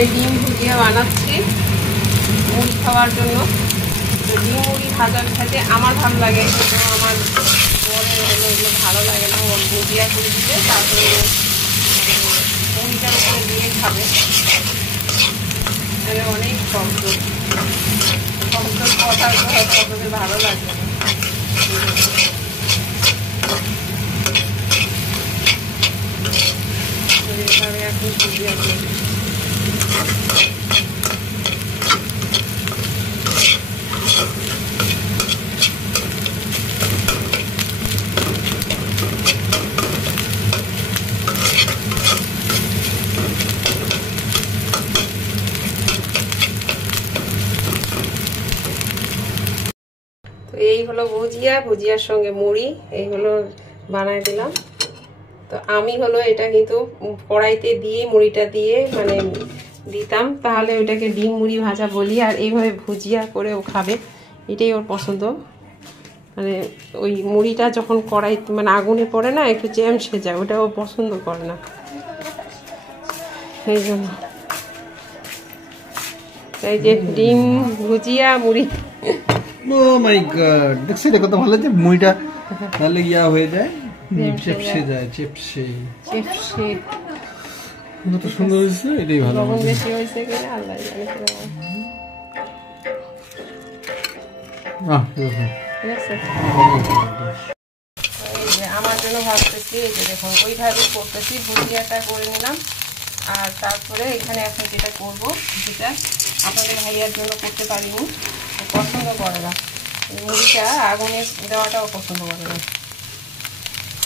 এই ডিম ভুজিয়া বানাচ্ছি মুড়ি খাওয়ার জন্য। তো ডিম মুড়ি ভাজার সাথে আমার ভালো লাগে, কিন্তু আমার বরের হলো এগুলো ভালো লাগে না। ওর ভুজিয়া করে দিলে তারপরে মুড়িটার উপরে দিয়ে খাবে। তাহলে অনেক শব্দ কথা শব্দে ভালো লাগবে না। এভাবে এখন ভুজিয়া করে এই হলো ভুজিয়া, ভুজিয়ার সঙ্গে মুড়ি এই হলো বানাই দিলাম। তো আমি হলো এটা কিন্তু কড়াইতে দিয়ে মুড়িটা দিয়ে মানে দিতাম, তাহলে ওইটাকে ডিম মুড়ি ভাজা বলি। আর এইভাবে ভুজিয়া করে ও খাবে, এটাই ওর পছন্দ। মানে ওই মুড়িটা যখন কড়াই মানে আগুনে পড়ে না, একটু চ্যামসে যায়, ওটা ও পছন্দ করে না। সেই জন্য এই যে ডিম ভুজিয়া মুড়ি। ও মাই গড, দেখছি এটা কত ভালো লাগছে। মুড়িটা তাহলে ইয়া হয়ে যায়, চেপসে যায়, চেপসে চেপসে কত সুন্দর হয়েছে। এটাই ভালো, লবণ বেশি হয়েছে কিনা আল্লাহ জানে। আমার জন্য ভাবতেছি এই যে দেখুন ওইভাবে করতেছি, ভুজিয়াটা করে নিলাম। আর তারপরে এখানে এখন যেটা করবো, যেটা আপনাদের ভাইয়ার জন্য করতে পারিনি, পছন্দ করে না মুড়িটা আগুনে দেওয়াটাও পছন্দ করে না।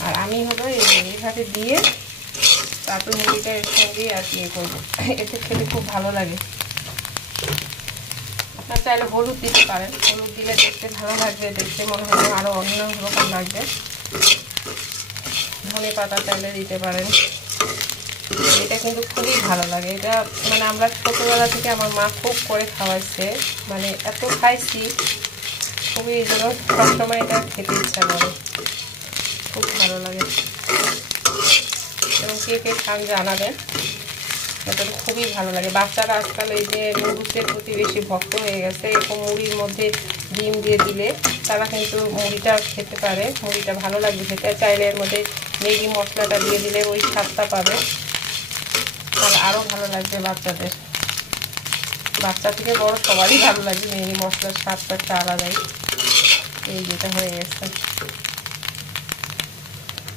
আর আমি হলো এইভাবে দিয়ে তারপর মুড়িটা এর সঙ্গে আর কি করবো, এতে খেতে খুব ভালো লাগে। আপনার চাইলে হলুদ দিতে পারেন, হলুদ দিলে দেখতে ভালো লাগবে, দেখতে মনে হয় আরও অন্য রকম লাগবে। ধনে পাতা চাইলে দিতে পারেন। এটা কিন্তু খুবই ভালো লাগে। এটা মানে আমরা ছোটোবেলা থেকে আমার মা খুব করে খাওয়াইছে, মানে এত খাইছি খুবই, এই জন্য সবসময় এটা খেতে ইচ্ছা করে, খুব ভালো লাগে। এবং কে কে খান জানাবেন, এটা খুবই ভালো লাগে। বাচ্চারা আজকাল এই যে নুডলসের প্রতি বেশি ভক্ত হয়ে গেছে, এরকম মুড়ির মধ্যে ডিম দিয়ে দিলে তারা কিন্তু মুড়িটা খেতে পারে, মুড়িটা ভালো লাগবে খেতে। চাইলে এর মধ্যে ম্যাগি মশলাটা দিয়ে দিলে ওই স্বাদটা পাবে, তাহলে আরও ভালো লাগবে বাচ্চাদের। বাচ্চা থেকে বড় সবারই ভালো লাগবে, ম্যাগি মশলার স্বাদটা একটা আলাদাই। এই যেটা হয়ে গেছে।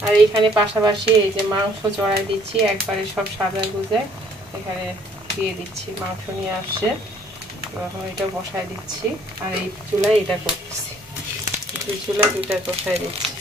আর এইখানে পাশাপাশি এই যে মাংস চড়াই দিচ্ছি, একবারে সব সাজা গুজে এখানে দিয়ে দিচ্ছি। মাংস নিয়ে আসছে, এখন এটা বসাই দিচ্ছি। আর এই চুলায় এটা করতেছি, দুই চুলায় দুটা বসাই দিচ্ছি।